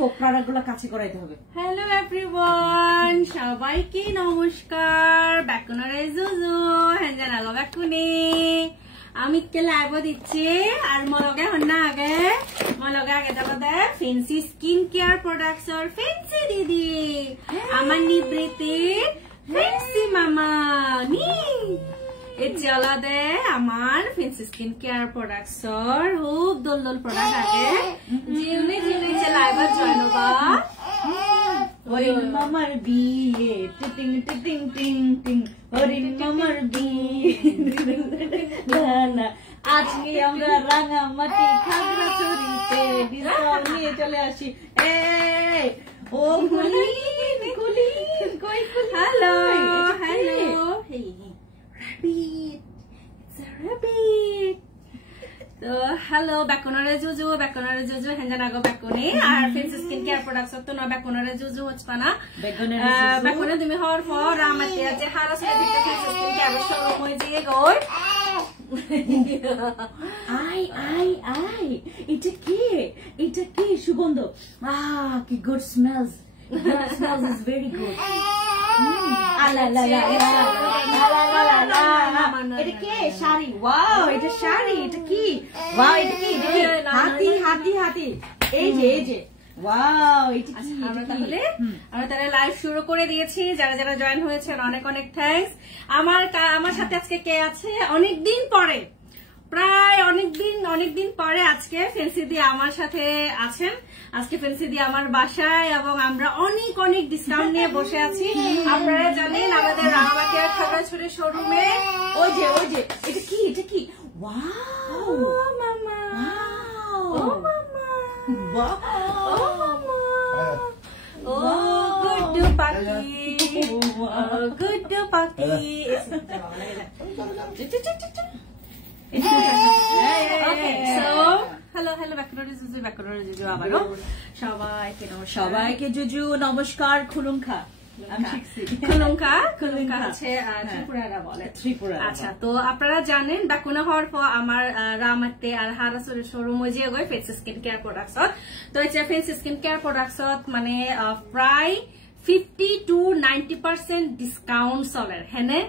হোক প্রোডাক্টগুলো কাছে করাইতে হবে। হ্যালো এভরিওয়ান, সবাইকে নমস্কার। ব্যাকুনারে জুজু হেঞ্জান আগো ব্যাকুনি আমি কে লাইভ দিচ্ছি আর মলগে হন্না আগে তারপরে ফেন্সি স্কিন কেয়ার প্রোডাক্টসর ফেন্সি দিদি আমার নিবৃত্তি ফেন্সি মামা নি চলা দে আমার ফেন্সি স্কিন কেয়ার প্রোডাক্টসর খুব দোল প্রোডাক্ট আগে জিউনে লাইভ জয়েন হবা। হরিণ মামার বিয়ে টিং টিং টিং টিং হরিণ মামার বিয়ে না আজকে আমরা রাঙামাটি খাগড়াছড়িতে ডিসকাউন্ট নিয়ে চলে আসি। ও কুলিন কুলিন কই cooling hello hey rabbit, it's a rabbit. তো হ্যালো ব্যাকুনারে জুজু হেঞ্জান আগো ব্যাকুনি আর ফেন্সি স্কিন কেয়ার প্রোডাক্টস তো না ব্যাকুনারে জুজু হচ্ছে না ব্যাকুনে তুমি হওয়ার পর আমাকে যে হারাসে দিতে ফেন্সি স্কিন কেয়ার শোরুম হয়ে দিয়ে গই এটা কি সুগন্ধ কি good smells is very good. এটা কি শাড়ি? ওয়াও এটা শাড়ি। এটা কি? ওয়াও এটা কি? হাতি এই যে ওয়াও এটা কি? আমরা তাহলে লাইভ শুরু করে দিয়েছি। যারা জয়েন হয়েছে অনেক থ্যাঙ্কস। আমার সাথে আজকে কে আছে? অনেকদিন পরে, প্রায় অনেকদিন পরে আজকে ফেন্সি দি আমার সাথে আছেন। আজকে ফেন্সি দি আমার বাসায় এবং আমরা অনেক ডিসকাউন্ট নিয়ে বসে আছি। আপনারা জানেন আমাদের রাঙামাটির খাগড়াছড়ি শোরুমে ওই যে এটা কি? ওয়াও ও মামা ও গুড্ডু পাখি হ্যালো ব্যাকুনারে জুজু আবারও সবাইকে জুজু নমস্কার। খুলুংখা হচ্ছে ত্রিপুরারা বলে ত্রিপুরা। আচ্ছা, তো আপনারা জানেন ব্যাকুনা হওয়ার পর আমার রামাতে আর হারাসুরের শোরুম হয়ে গিয়ে ফেন্সি স্কিন কেয়ার প্রোডাক্টসত। তো এই ফেন্সি স্কিন কেয়ার প্রোডাক্টসত মানে প্রায় 50 to 90% ডিসকাউন্ট চলে হেনে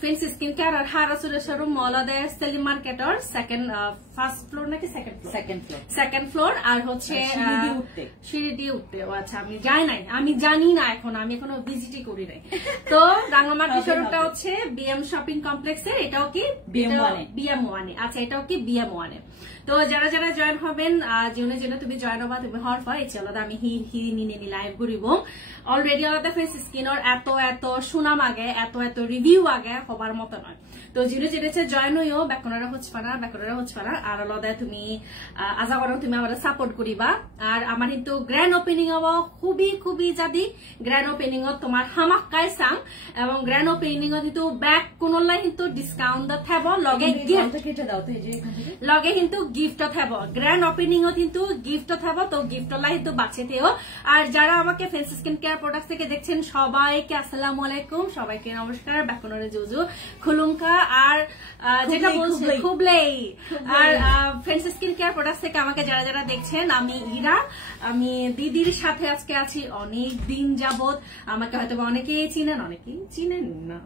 ফেন্সি স্কিন কেয়ার আর হারাসুরের শোরুম মলদে সেলিম মার্কেটর ফার্স্ট ফ্লোর নাকি সেকেন্ড ফ্লোর আর হচ্ছে সিঁড়ি দিয়ে উঠতে। আচ্ছা, আমি জানি না আমি এখনো ভিজিটই করি নাই। তো রাঙামাটি শোরুমটা হচ্ছে বিএম শপিং কমপ্লেক্সের। এটাও কি BM1 আচ্ছা, এটাও কি BM1 তো যারা জয়েন হবেন যেন তুমি জয়েন হবা তুমি হওয়ার পর এই আলাদা আমি হিরি নিনে লাইভ করিব। অলরেডি আলাদা ফেস স্কিনের এত সুনাম আগে এত রিভিউ আগে হবার মতো নয়। তো যেটা জয়েন হইও ব্যাকুনারা হচ্ছে না আর আলাদা তুমি আজা করো তুমি আমাদের সাপোর্ট করিবা। আর আমার কিন্তু গ্র্যান্ড ওপেনিং হব খুবই যদি গ্র্যান্ড ওপেনিং তোমার হামাক্কায় চাং এবং গ্র্যান্ড ওপেনিং কিন্তু ব্যাক কোনলাই কিন্তু ডিসকাউন্ট থাকব লগে কিন্তু গিফট থাকব। গ্র্যান্ড ওপেনিং কিন্তু গিফট থাকব। তো গিফট লাই কিন্তু বাঁচেতেও। আর যারা আমাকে ফেন্সি স্কিন কেয়ার প্রোডাক্ট থেকে দেখছেন সবাইকে আসসালামু আলাইকুম, সবাইকে নমস্কার। ব্যাকুনারে জুজু খুলুংকা আর যেটা বলছে খুবলেই আর ফেন্সি স্কিন কেয়ার প্রোডাক্ট থেকে আমাকে যারা দেখছেন আমি ইরা, আমি দিদির সাথে আজকে আছি অনেক দিন যাবত। আমাকে হয়তো অনেকেই চিনেন না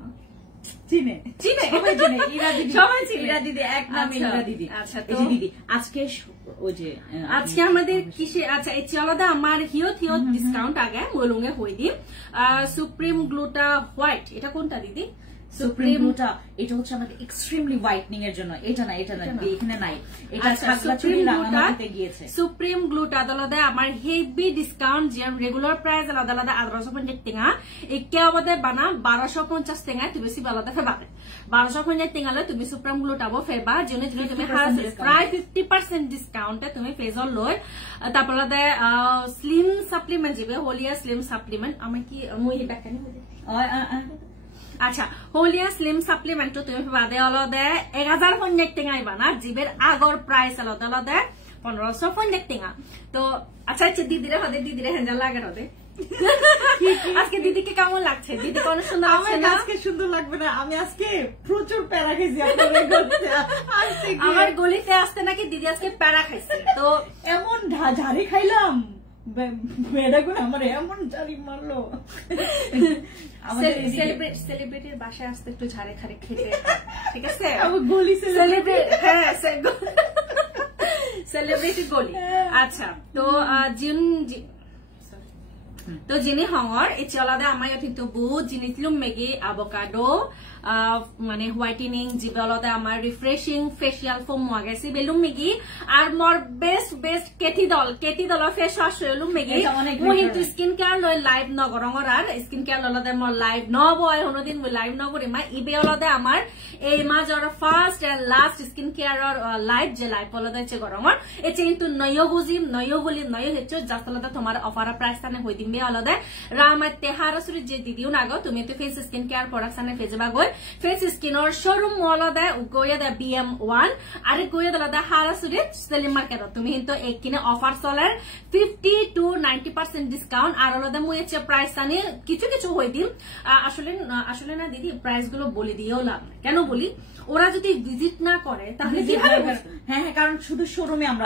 আজকে আমাদের কিসে আচ্ছা এই আলাদা আমার হিয়ত ডিসকাউন্ট আগে মলুঙ্গে হয়ে দিই। সুপ্রিম গ্লুটা হোয়াইট এটা কোনটা দিদি? সুপ্রিম গ্লুটা এটা হচ্ছে আমাদের এক্সট্রিমলি হোয়াইটনিং এর জন্য। এটা না এখানে নাই, এটা খাগড়াছড়ি রাঙামাটিতে গিয়েছে। সুপ্রিম গ্লুটা আলাদা আমার হেভি ডিসকাউন্ট যে রেগুলার প্রাইস আলাদা 1850 টাকা একে আমাদের বানা 1250 টাকা তুমি বেশি আলাদা ফেবাতে 1250 টাকা তুমি সুপ্রিম গ্লুটাবো ফেবা যেন তুমি প্রায় 50% ডিসকাউন্টে তুমি ফেজল লয়। তারপর আলাদা স্লিম সাপ্লিমেন্ট যাবে হোলিয়া স্লিম সাপ্লিমেন্ট আমি কি মুই ব্যাখ্যানি আচ্ছা হোলিয়া স্লিম সাপ্লিমেন্ট তুমি বাদে আলাদা 1050 টাকা আইবা না জীবের আগর প্রাইস আলাদা 1550 টাকা। তো আচ্ছা দিদিরে হেঞ্জাল লাগে আজকে দিদিকে কেমন লাগছে? দিদি কোন সুন্দর লাগছে না? আজকে সুন্দর লাগবে না, আমি আজকে প্রচুর প্যারা খেয়েছি। আমার গলিতে আসতে নাকি দিদি আজকে প্যারা খাইছে, তো এমন ঝাড়ি খাইলাম মেয়েটাগুলো আমার এমন ঝাড়ি মারলো। সেলিব্রিটির বাসায় আসতে একটু ঝাড়ে খাড়ে খেতে, ঠিক আছে? গলি সেলিব্রিটি গলি। আচ্ছা, তো যিনি হঙৰ এতিয়া আলাদা আমাৰ কিন্তু বহুত জিনিস মেগি আভোকাডো মানে হোয়াইটেনিং জিবলতে আমার রিফ্রেশিং ফেসিয়াল ফোম মাগেছি বেলুম মেগি আর মোর বেস্ট কেটি দল ফেস ওয়াশ লুম মেগি মই কিন্তু স্কিন কেয়ার লই লাইভ নগরঙর আর স্কিন কেয়ার ললতে মোর লাইভ নবয় হনদিন মই লাইভ নগরি মা ইবে অলতে আমার এই মাজর ফার্স্ট এন্ড লাস্ট স্কিন কেয়ারর লাইভ যে লাইভ অলতে হচ্ছে গরঙর এতে কিন্তু নয় হচ্ছে জাস্ট অলতে তোমার অফার প্রাইস তানে হই দিমবে অলতে রামাতে হারাসুরি যে দিদিও নাগো তুমি তো ফেস স্কিন কেয়ার প্রোডাক্টস আনে ফেজবা গই ফেস স্কিনৰ শোরুম মলদা গয়া দা BM1 আরে গয়া দা হারাসুরি সেলিম মার্কেট তুমি কিন্তু এককিনে অফার চলার 50 to 90% ডিসকাউন্ট আর অলদা মই এচে প্রাইস আনি কিছু হই দিম আসলে না দিদি প্রাইস গুলো বলি দিও লাভ না কেন বলি ওরা যদি ভিজিট না করে তাহলে কিভাবে বুঝবে হ্যাঁ কারণ শুধু শোরুমে আমরা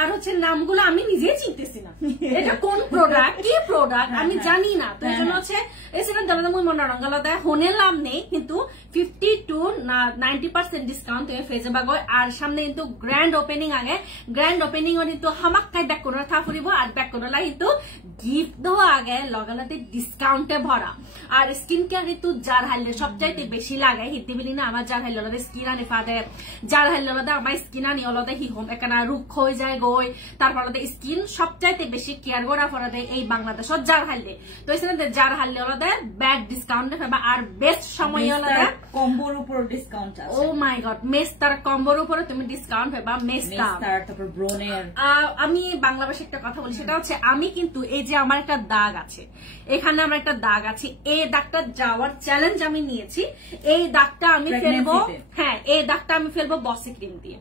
আর হচ্ছে নামগুলো আমি নিজেই চিনতেছি না এটা কোন প্রোডাক্ট কি প্রোডাক্ট আমি জানি না তো এজন্য হচ্ছে এসে দলদা মই মন রঙ্গলদা হোনে লাভ নেই কিন্তু 50 to 90% ডিসকাউন্ট তুমি ফেজে বাগৈ আর সামনে কিন্তু গ্র্যান্ড ওপেনিং আগে গ্র্যান্ড ওপেনিং এ কিন্তু হামাক্কাই ব্যাক কোনর থা ফুরিব আর ব্যাক কোনলা কিন্তু গিফট দেওয়া আগে লগালাতে ডিসকাউন্টে ভরা আর স্কিন কেয়ার কিন্তু যার হাইলে সবচাইতে বেশি লাগে হিতে বিলি না আমার যার হাইলে লদে স্কিন আনি ফাদে যার হাইলে লদে আমার স্কিন আনি অলদে হি হোম একানা রুখ হয়ে যায় গই তারপর লদে স্কিন সবচাইতে বেশি কেয়ার করা ফরাদে এই বাংলাদেশত যার হাইলে তো এখানে যার হাইলে লদে ব্যাড ডিসকাউন্টে পাবা আর বেস্ট সময় লদে কম্বোর উপর ডিসকাউন্ট আছে ও মাই গড মেস্টার কম্বোর উপরে তুমি ডিসকাউন্ট পাবা মেস্টার তারপর ব্রোনের আমি বাংলা ভাষায় একটা কথা বলি সেটা হচ্ছে আমি কিন্তু এই যে আমার একটা দাগ আছে এখানে আমার একটা দাগ আছে এই দাগটা যাওয়ার চ্যালেঞ্জ আমি নিয়েছি এই দাগটা আমি ফেলবো হ্যাঁ এই দাগটা আমি ফেলবো বসি ক্রিম দিয়ে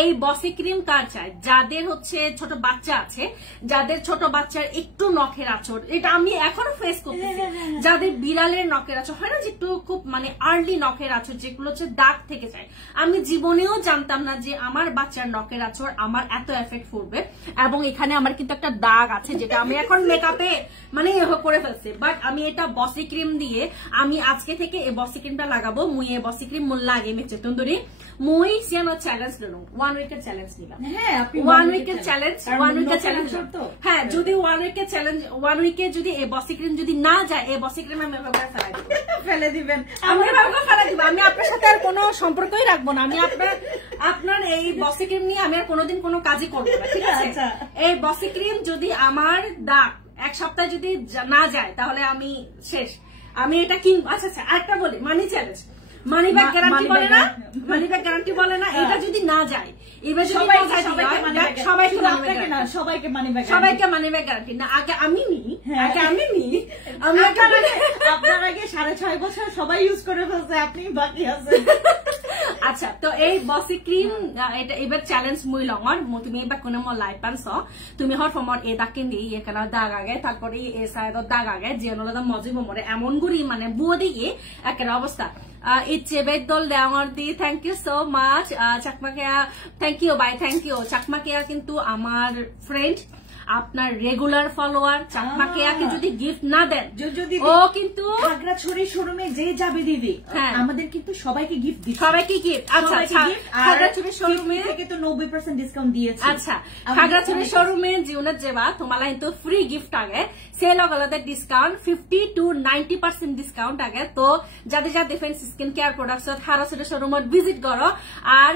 এই বসি ক্রিম কার চাই যাদের হচ্ছে ছোট বাচ্চা আছে যাদের ছোট বাচ্চার একটু নখের আঁচড় এটা আমি এখনো ফেস করতেছি যাদের বিড়ালের নখের আঁচড় হয় না যে একটু খুব মানে আর্লি নখের আঁচড় যেগুলো হচ্ছে দাগ থেকে যায় আমি জীবনেও জানতাম না যে আমার বাচ্চার নখের আঁচড় আমার এত এফেক্ট করবে এবং এখানে আমার কিন্তু একটা দাগ আছে যেটা আমি এখন মেকআপে মানে করে ফেলছি বাট আমি এটা বসি ক্রিম দিয়ে আমি আজকে থেকে এই বসি ক্রিমটা লাগাবো মুই এই বসি ক্রিম মুল লাগে মেচে তন্দুরি মুই সিয়ানো চ্যালেঞ্জ লনো 1 উইকের চ্যালেঞ্জ নিলাম হ্যাঁ আপনি 1 উইকের চ্যালেঞ্জ তো হ্যাঁ যদি 1 উইকের চ্যালেঞ্জ 1 উইকে যদি এই বসি ক্রিম যদি না যায় এই বসি ক্রিম আমি এভাবে ফেলে দিবেন আমি এভাবে ফেলে দিব আমি আপনার সাথে আর কোনো সম্পর্কই রাখবো না আমি আপনার এই বসি ক্রিম নিয়ে আমি আর কোনোদিন কোনো কাজই করব না ঠিক আছে এই বসি ক্রিম যদি আমার দাগ এক সপ্তাহ যদি না যায় তাহলে আমি শেষ আমি এটা কিনবো আচ্ছা আরেকটা বলি মানি চ্যালেঞ্জ মানি ব্যাক গ্যারান্টি বলে না এটা যদি না যায় এবার সবাইকে মানি ব্যাক গ্যারান্টি না আগে আমি নিই আপনার আগে 6.5 বছর সবাই ইউজ করে ফেলছে আপনি বাকি আছেন আচ্ছা তো এই বসি ক্রিম এটা এবার চ্যালেঞ্জ মুই লঙর তুমি এবার কোনো মো লাইভ পানছ তুমি হর ফমর এ দাগ কিন দি এখানে দাগ আগে তারপরে এ সাইডত দাগ আগে যে নলদা মজিব মরে এমন গুড়ি মানে বুয়ো দিয়ে একের অবস্থা ইচ্ছে বেদল দেওয়ার দি থ্যাংক ইউ সো মাচ চাকমাকিয়া thank you bye thank you চাকমাকিয়া কিন্তু আমার ফ্রেন্ড আপনার রেগুলার ফলোয়ার চাকমাকিয়াকে যদি গিফট না দেন ও কিন্তু খাগড়াছড়ি শোরুমে যে যাবে দিদি আমাদের কিন্তু সবাইকে গিফট দিই সবাইকে গিফট আচ্ছা খাগড়াছড়ি শোরুমে থেকে তো 90% ডিসকাউন্ট দিয়েছে আচ্ছা খাগড়াছড়ি শোরুমে জিউনত যেবা তোমালা কিন্তু ফ্রি গিফট আগে সে লগলাতে ডিসকাউন্ট 50 to 90% ডিসকাউন্ট আগে তো যাদের ডিফেন্স স্কিন কেয়ার প্রোডাক্টস খাগড়াছড়ি শোরুমত ভিজিট করো আর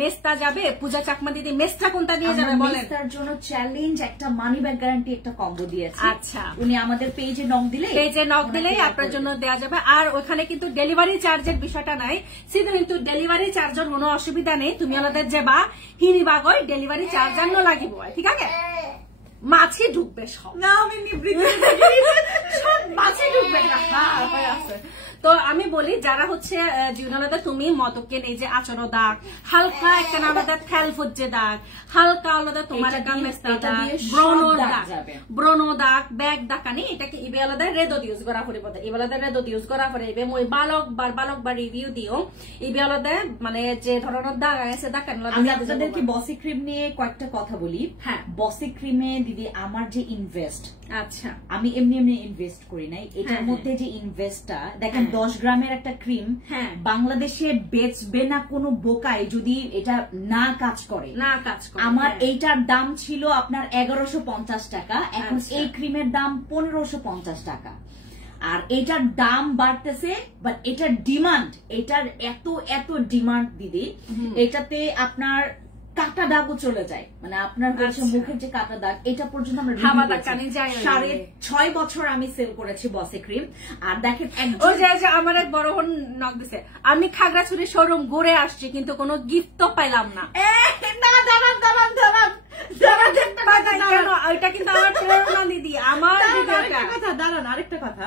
মেস্তা যাবে পূজা চাকমা দিদি মেস্তা কোনটা দিয়ে যাবে বলেন মেস্তার জন্য চ্যালেঞ্জ একটা মানি ব্যাক গ্যারান্টি একটা কম্বো দিয়েছে আচ্ছা উনি আমাদের পেজে নক দিলেই আপনার জন্য দেয়া যাবে আর ওখানে কিন্তু ডেলিভারি চার্জের বিষয়টা নাই শুধু কিন্তু ডেলিভারি চার্জের কোনো অসুবিধা নেই তুমি আমাদের যাবা হিরিবাগই ডেলিভারি চার্জ আন্ন লাগিব ঠিক আছে মাছি ঢুকবে সব না আমি নিবৃত্তি সব মাছি ঢুকবে না আছে তো আমি বলি যারা হচ্ছে জীবনালয়তে তুমি মতকেন এই যে আচরণ দাগ হালকা একটা আলাদা থেল ফুজে দাগ হালকা আলাদা তোমার ব্রণ দাগ ব্যাগ দাকানি এটাকে ইবে আলাদা রেদত ইউজ করা পড়িব ইবে আলাদা রেদত ইউজ করা পড়ে ইবে মই বালক বার রিভিউ দিও ইবে আলাদা মানে যে ধরনের দাগ আছে দাকান আমি আপনাদেরকে বসি ক্রিম নিয়ে কয়েকটা কথা বলি। হ্যাঁ, বসি ক্রিমে দিদি আমার যে ইনভেস্ট, আচ্ছা আমি এমনি ইনভেস্ট করি নাই, এটার মধ্যে যে ইনভেস্টটা দেখেন 10 গ্রামের একটা ক্রিম বাংলাদেশে বেচবে না কোনো বোকায় যদি এটা না কাজ করে। আমার এইটার দাম ছিল আপনার 1150 টাকা, এখন এই ক্রিমের দাম 1550 টাকা। আর এটার দাম বাড়তেছে, বাট এটার ডিমান্ড, এটার এত ডিমান্ড দিদি, এটাতে আপনার কাটা দাগও চলে যায়, মানে আপনার মুখের যে কাটা দাগ এটা পর্যন্ত আমরা 6.5 বছর আমি সেল করেছি বসে ক্রিম। আর দেখেন আমার এক বড় বোন নক দিছে, আমি খাগড়াছড়ি শোরুম ঘুরে আসছি কিন্তু কোনো গিফট তো পাইলাম না। ওইটা কিন্তু আমার প্রেরণা দিদি, আমার দাঁড়ান আরেকটা কথা,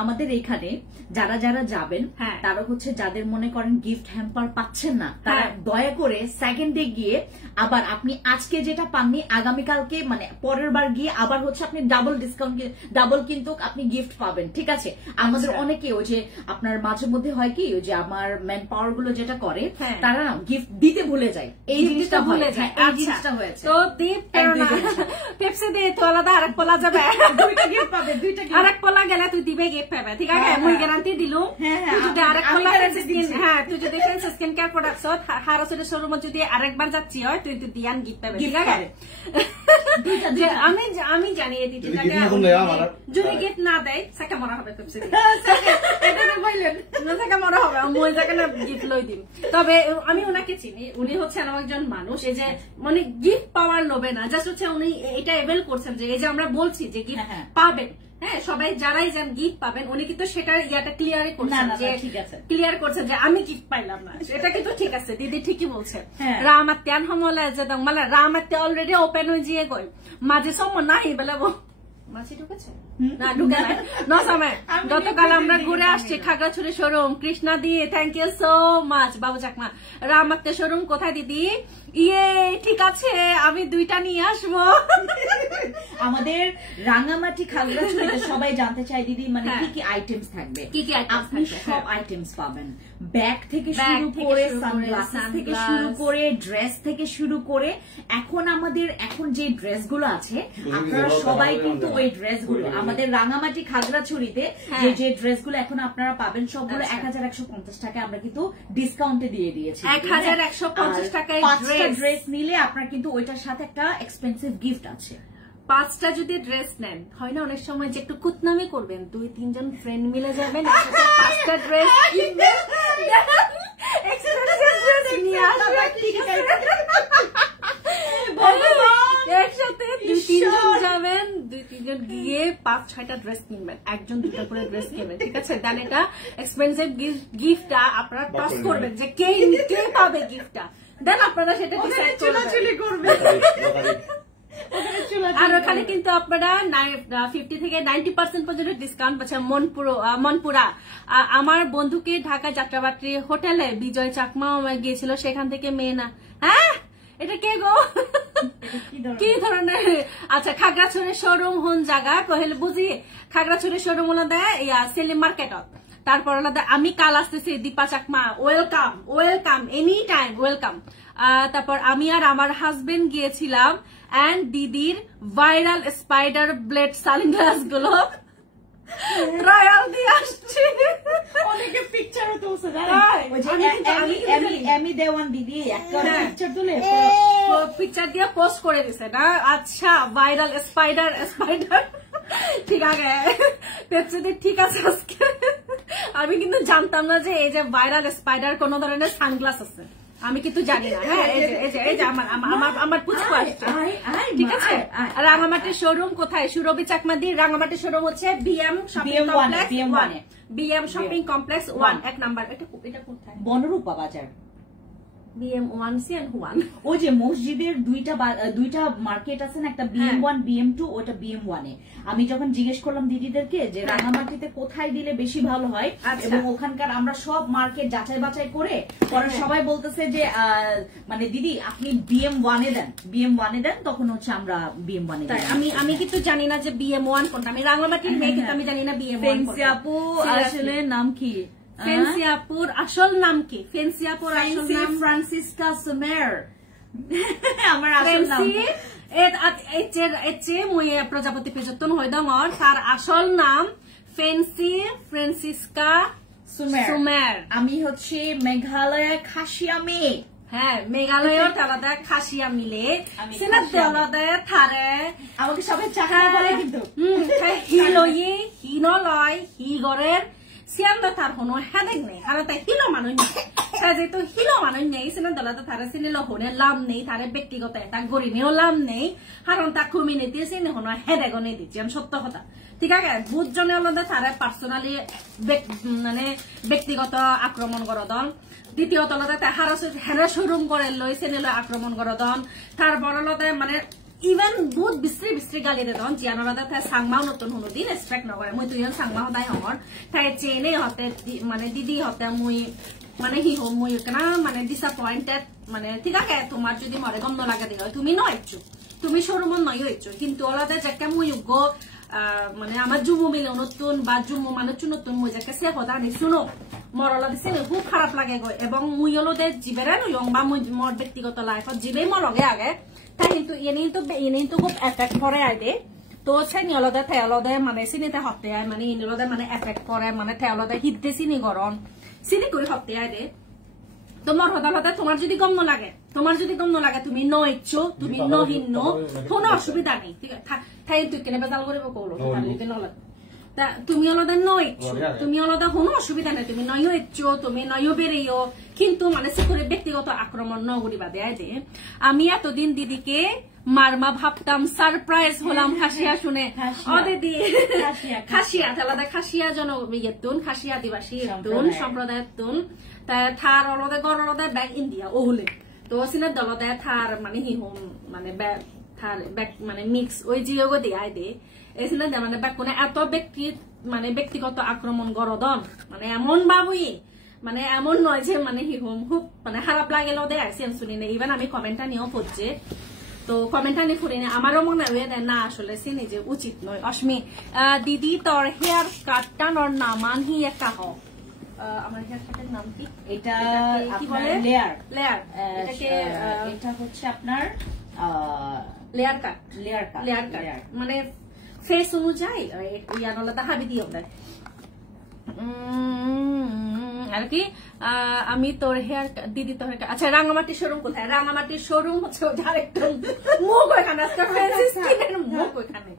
আমাদের এখানে যারা যাবেন তারা হচ্ছে যাদের মনে করেন গিফট হ্যাম্পার পাচ্ছেন না, তারা দয়া করে সেকেন্ডে গিয়ে আবার আপনি আজকে যেটা পাননি আগামীকালকে মানে পরের বার গিয়ে আবার হচ্ছে আপনি ডাবল ডিসকাউন্ট ডাবল কিন্তু আপনি গিফট পাবেন, ঠিক আছে? আমাদের অনেকে ওই যে আপনার মাঝে মধ্যে হয় কি ওই যে আমার ম্যান পাওয়ার গুলো যেটা করে তারা না গিফট দিতে ভুলে যায়, এই জিনিসটা ভুলে যায়, এই জিনিসটা হয়েছে। তো পেপসি দিয়ে তো আলাদা আরেক পোলা যাবে, দুইটা গিফট পাবে, দুইটা গিফট, আরেক পোলা গেলে তুই দিবে গিফট পাবে, ঠিক আছে? মুই গ্যারান্টি দিলুম তুই যদি আরেক পোলা তুই যদি ফ্রেন্স স্কিন কেয়ার প্রোডাক্টস হারাসুরের শোরুমে যদি আরেকবার যাচ্ছি হয় তুই দিয়ান গিফট পাবে, ঠিক আছে? আমি জানিয়ে দিচ্ছি যদি গিফট না দেয় সাকা মরা হবে, পেপসি সাকা মরা হবে, মই যাকে না গিফট লই দিম। তবে আমি ওনাকে চিনি, উনি হচ্ছেন একজন মানুষ এই যে মানে গিফট পাওয়ার লোভে না, জাস্ট হচ্ছে উনি এটা এভেল করছেন যে এই যে আমরা বলছি যে গিফট পাবেন, হ্যাঁ সবাই যারাই যান গিফট পাবেন, উনি কিন্তু সেটার ইয়াটা ক্লিয়ার করছেন যে ক্লিয়ার করছেন যে আমি গিফট পাইলাম না, এটা কিন্তু ঠিক আছে দিদি, ঠিকই বলছে। রামাত্যান হমলা যে মানে রামাত্যা অলরেডি ওপেন হয়ে গিয়ে গই মাঝে সম নাই বলে মাছি ঢুকেছে না ঢুকে নাই ন সময়। গতকাল আমরা ঘুরে আসছি খাগড়াছড়ি শোরুম কৃষ্ণা দি, thank you so much Babu Chakma. রামাত্তা showroom কোথায় দিদি? ইয়ে ঠিক আছে আমি দুইটা নিয়ে আসবো। আমাদের রাঙামাটি খাগড়াছড়িতে সবাই জানতে চাই দিদি মানে কি কি আইটেমস থাকবে? আপনি সব আইটেমস পাবেন, ব্যাগ থেকে শুরু করে সানগ্লাসেস থেকে শুরু করে ড্রেস থেকে শুরু করে এখন আমাদের এখন যে ড্রেসগুলো আছে আপনারা সবাই কিন্তু ওই ড্রেসগুলো আমাদের রাঙামাটি খাগড়াছড়িতে যে ড্রেসগুলো এখন আপনারা পাবেন সবগুলো 1150 টাকায় আমরা কিন্তু ডিসকাউন্টে দিয়ে দিয়েছি। 1150 টাকায় ড্রেস নিলে আপনার কিন্তু ওইটার সাথে একটা এক্সপেন্সিভ গিফট আছে। 5টা যদি ড্রেস নেন হয় না অনেক সময় যে একটু কুতনামি করবেন, 2-3 জন ফ্রেন্ড মিলে যাবেন 5টা ড্রেস কিনবেন, একসাথে 2-3 জন যাবেন, 2-3 জন গিয়ে 5-6টা ড্রেস কিনবেন, একজন 2টা করে ড্রেস কিনবেন, ঠিক আছে? দেন এটা এক্সপেন্সিভ গিফটটা আপনারা টস করবেন যে কে পাবে গিফটটা, দেন আপনারা সেটা ডিসাইড করবেন। আর ওখানে কিন্তু আপনারা 50 থেকে 90% পর্যন্ত ডিসকাউন্ট পাচ্ছেন। মনপুরা আমার বন্ধুকে ঢাকা যাত্রাবাড়ি হোটেলে বিজয় চাকমা গিয়েছিল, সেখান থেকে মেয়ে না, হ্যাঁ এটা কে গো কি ধরনের? আচ্ছা খাগড়াছড়ি শোরুম হন জায়গা কহেলে বুঝি খাগড়াছড়ি শোরুম হলো দেয় সেলিম মার্কেটত, তারপর আমি কাল আসতেছি Dipa Chakma, welcome any time welcome. তারপর আমি আর আমার হাজবেন্ড গিয়েছিলাম এন্ড দিদির ভাইরাল স্পাইডার ব্লেড সানগ্লাস গুলো ট্রায়াল দিয়ে আসছি, অনেকে পিকচারও তুলছে আমি দেওয়ান দিদি একটা পিকচার তুলে পিকচার দিয়ে পোস্ট করে দিছে না। আচ্ছা ভাইরাল স্পাইডার ঠিক আছে পেপসি ঠিক আছে। আমি কিন্তু জানতাম না যে এই যে ভাইরাল স্পাইডার কোন ধরনের সানগ্লাস আছে, আমি কিন্তু জানি না। হ্যাঁ এই যে আমার পুচকু আসছে, ঠিক আছে? রাঙামাটির শোরুম কোথায়? সুরভি চাকমাদির রাঙামাটির শোরুম হচ্ছে বিএম শপিং কমপ্লেক্স 1 এক নাম্বার। এটা কোথায়? বনরূপা বাজার। BM1C and 1 ওই যে মসজিদের দুইটা মার্কেট আছে না, একটা BM1 BM2, ওটা BM1 এ। আমি যখন জিজ্ঞেস করলাম দিদিদেরকে যে রাঙামাটিতে কোথায় দিলে বেশি ভালো হয়, এবং ওখানকার আমরা সব মার্কেট যাচাই বাছাই করে পরে সবাই বলতেছে যে মানে দিদি আপনি BM1 এ দেন, BM1 এ দেন, তখন হচ্ছে আমরা BM1 এ দেন। আমি কিন্তু জানি না যে BM1 কোনটা, আমি রাঙামাটির মেয়ে কিন্তু আমি জানি না BM1 কোনটা। ফেন্সি আপু আসলে নাম কি? ফেন্সি আপুর আসল নাম কি? ফেন্সি আপুর আসল নাম ফ্রান্সিসকা সুমের। আমার আসল নাম প্রজাপতি পেজতন হইদমর, তার আসল নাম ফ্রান্সিসকা সুমের। আমি হচ্ছে মেঘালয়ের খাসিয়া মেয়ে। হ্যাঁ, মেঘালয়ের আলাদা খাসিয়া মিলে আলাদা থারে আমাকে সবাই চাকা বলে কিন্তু হিলয়ে হিনলয় হিগরের সিয়ামদা তার হনো হেদেক নেই, আর তাই হিলো মানুষ নেই। যেহেতু হিলো মানুষ নেই, সিনা দলাতে তারা চিনিল হনে লাভ নেই, তারে ব্যক্তিগত এটা গড়ি নিয়েও লাভ নেই, কারণ তার কমিউনিটি চিনি হনো হেদেক নেই দিচ্ছি আমি সত্য কথা। ঠিক আছে, বুধজনে আলাদা তারা পার্সোনালি মানে ব্যক্তিগত আক্রমণ করো দন। দ্বিতীয়ত আলাদা হেরা শোরুম করে লই চিনিল আক্রমণ করো দন। তারপর আলাদা মানে ইভেন বহুত বিশ্রী গালি দে দন জিয়ানোর তাই সাংমাও নতুন হনো দিন রেসপেক্ট নকরে। মই তুই সাংমা সদায় হমর তাই চেনে হতে মানে দিদি হতে মুই মানে হি হম মুই কেনা মানে ডিসঅ্যাপয়েন্টেড। মানে ঠিক আছে, তোমার যদি মরে গম নলাগে দিও তুমি নইছো, তুমি শোরুম নই হইছো, কিন্তু ওলাদে যাকে মুই মানে আমার জুমু মিলে নতুন বা জুমু মানে নতুন মুই যাকে সে কথা নি শুনো মরলা দিছে খুব খারাপ লাগে গো। এবং মুই ওলদে জিবেরে নইং বা মুই মোর ব্যক্তিগত লাইফত জিবেই মর লগে আগে তাই কিন্তু এনেই তো খুব এফেক্ট করে আইদে। তো চাইনি অলদে থেলদে মানে চিনিতে হতে আয় মানে ইনলদে মানে এফেক্ট করে মানে থেলদে হিদ্দে চিনি গরম চিনি করে হতে আয় দে। তোমার হতে তোমার যদি গম লাগে, তুমি নইছো, তুমি নহিন্ন, কোনো অসুবিধা নেই। ঠিক আছে, তাই তুই কেনে বেজাল করবো কৌলো তা তুমি আলাদা নইছো, তুমি আলাদা কোনো অসুবিধা নেই, তুমি নইও ইচ্ছো, তুমি নইও বেরিয়েও, কিন্তু মানে সে করে ব্যক্তিগত আক্রমণ নগরিবা দেয় দে। আমি এতদিন দিদিকে মারমা ভাবতাম, সারপ্রাইজ হলাম খাসিয়া শুনে। ও দিদি খাসিয়া আলাদা খাসিয়া জন ইয়েতুন খাসিয়া আদিবাসী তুন সম্প্রদায়ের তুন থার অলদে গড় অলদে ব্যাক ইন্ডিয়া ওহলে তো সিনের দলদে থার মানে হিহুম মানে থার ব্যাক মানে মিক্স ওই জিওগো দিয়ে দে এই সিনে মানে ব্যাক কোনে এত ব্যক্তিগত আক্রমণ গরদন মানে এমন বাবুই মানে এমন নয় যে মানে হিহুম খুব মানে খারাপ লাগেল দে আইসি শুনি না। ইভেন আমি কমেন্টটা নিয়েও পড়ছে, তো কমেন্টটা নিয়ে ফুরি না, আমারও মনে হয় না আসলে চিনি যে উচিত নয়। অশ্মি দিদি তোর হেয়ার কাটটা নর নামান হি একটা হোক আমার হেয়ার কাটের নাম কি? এটা কি বলে? লেয়ার। এটা হচ্ছে আপনার লেয়ার কাট মানে ফেস অনুযায়ী ইয়ার আলাদা হাবি দিয়ে আর কি। আমি তোর হেয়ার দিদি তোর আচ্ছা রাঙামাটির শোরুম কোথায়? রাঙামাটির শোরুম হচ্ছে আরেকটা মুখ ওইখানে মুখ ওইখানে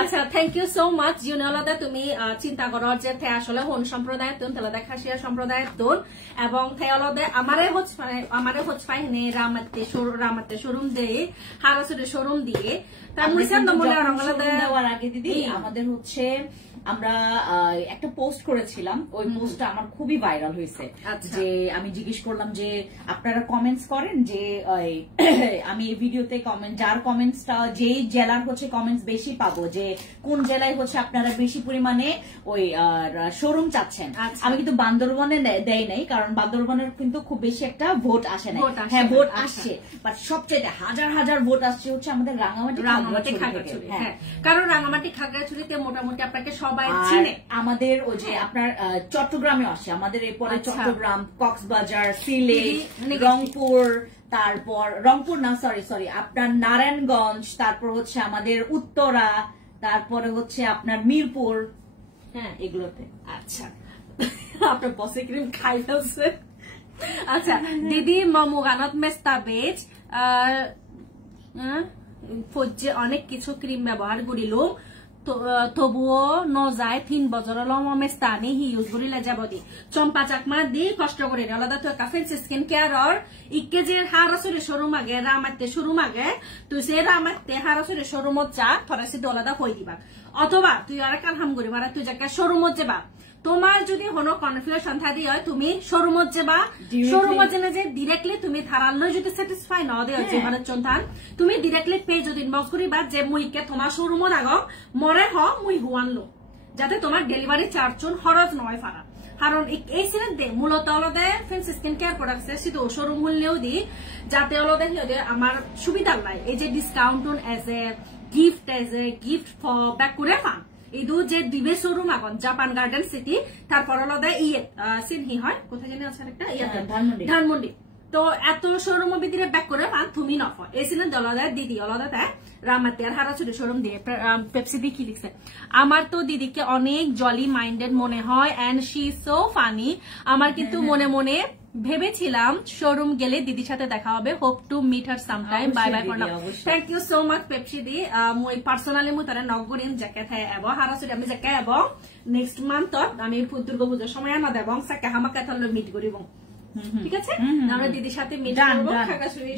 আচ্ছা থ্যাংক ইউ সো মাচ জিউনালাদা তুমি চিন্তা করো যে আসলে হন সম্প্রদায়ের তুন তেলাদা খাসিয়া সম্প্রদায়ের তুন এবং থেলদে আমারে হচ্ছে পাইনে রামাতে শোরুম দিয়ে হারাসুরের শোরুম দিয়ে তার মুসিয়ান দেওয়ার আগে দিদি আমাদের হচ্ছে আমরা একটা পোস্ট করেছিলাম, ওই পোস্টটা আমার খুবই ভাইরাল হয়েছে। যে আমি জিজ্ঞেস করলাম যে আপনারা কমেন্টস করেন যে আমি এই ভিডিওতে কমেন্ট যার কমেন্টসটা যেই জেলার হচ্ছে কমেন্টস বেশি পাবো, যে কোন জেলায় হচ্ছে আপনারা বেশি পরিমাণে ওই শোরুম চাচ্ছেন। আমি কিন্তু বান্দরবনে দেয় নাই, কারণ বান্দরবনের কিন্তু খুব বেশি একটা ভোট আসে না। হ্যাঁ ভোট আসছে, বাট সবচেয়ে হাজার ভোট আসছে হচ্ছে আমাদের রাঙামাটি খাগড়াছড়ি। হ্যাঁ, কারণ রাঙামাটি খাগড়াছড়িতে মোটামুটি আপনাকে সবাই চিনে। আমাদের ওই যে আপনার চট্টগ্রামে আসে, আমাদের এরপরে চট্টগ্রাম, কক্সবাজার, সিলেট, রংপুর, তারপর রংপুর না সরি আপনার নারায়ণগঞ্জ, তারপর হচ্ছে আমাদের উত্তরা, তারপরে হচ্ছে আপনার মিরপুর। হ্যাঁ এগুলোতে। আচ্ছা আপনার বসে ক্রিম খাই ফেলছে। আচ্ছা দিদি মমুগানত মেস্তাবেজ অনেক কিছু ক্রিম ব্যবহার করিলো তবুও নযায় 3 বছরের লমেস্তানি হি ইউজ করিলে যাব দি চম্পা চাকমা দি কষ্ট করে আলাদা তো ফেন্সি স্কিন কেয়ারর ইকেজের হারাসুরি শোরুম আগে রামাতে শোরুম আগে তুই সে রামাতে হারাসুরি শোরুমত যা থরাসি আলাদা হই দিবা, অথবা তুই আর কালহাম করিবা তুই যাকে শোরুমত যাবা তোমার যদি কোনো কনফিউশন থাকি হয় তুমি শোরুমত যাবা শোরুমত জেনে যে ডিরেক্টলি তুমি থারাল যদি স্যাটিসফাই ন দিও যে মানে চন্থান তুমি ডিরেক্টলি পেজ যদি ইনবক্স করিবা যে মুইকে তোমার শোরুমত আগ মরে হ মুই হুয়ানলো যাতে তোমার ডেলিভারি চার্জ চুন খরচ নয় ফারা কারণ এই সিনে দে মূলত অলদে ফেন্সি স্কিন কেয়ার প্রোডাক্টস শুধু শোরুম হলেও দি যাতে অলদে আমার সুবিধা নাই এই যে discount as a gift for back করে ফান ইদু যে দিবে শোরুম এখন জাপান গার্ডেন সিটি তারপর অলদে সিনহি হয় কোথায় জানি আছে একটা ধানমন্ডি তো এত শোরুম ভিতরে ব্যাক করে ফান তুমি নফ এই সিনে দলদে দিদি অলদে রামাতে আর হারাচুরি শোরুম দিয়ে পেপসি দিয়ে কি লিখছে আমার তো দিদিকে অনেক জলি মাইন্ডেড মনে হয় এন্ড শি সো ফানি আমার কিন্তু মনে মনে ভেবেছিলাম শোরুম গেলে দিদির সাথে দেখা হবে hope to meet her sometime bye bye for now thank you so much Pepsi দি মই পার্সোনালি মই তারে নক করিম জ্যাকেট হে এব হারাচুরি আমি জ্যাকেট এব নেক্সট মান্থত আমি দুর্গা পূজার সময় না দেব সাকা হামাকা থল মিট করিব ঠিক আছে আমরা দিদির সাথে মিট করব খাগাছড়ি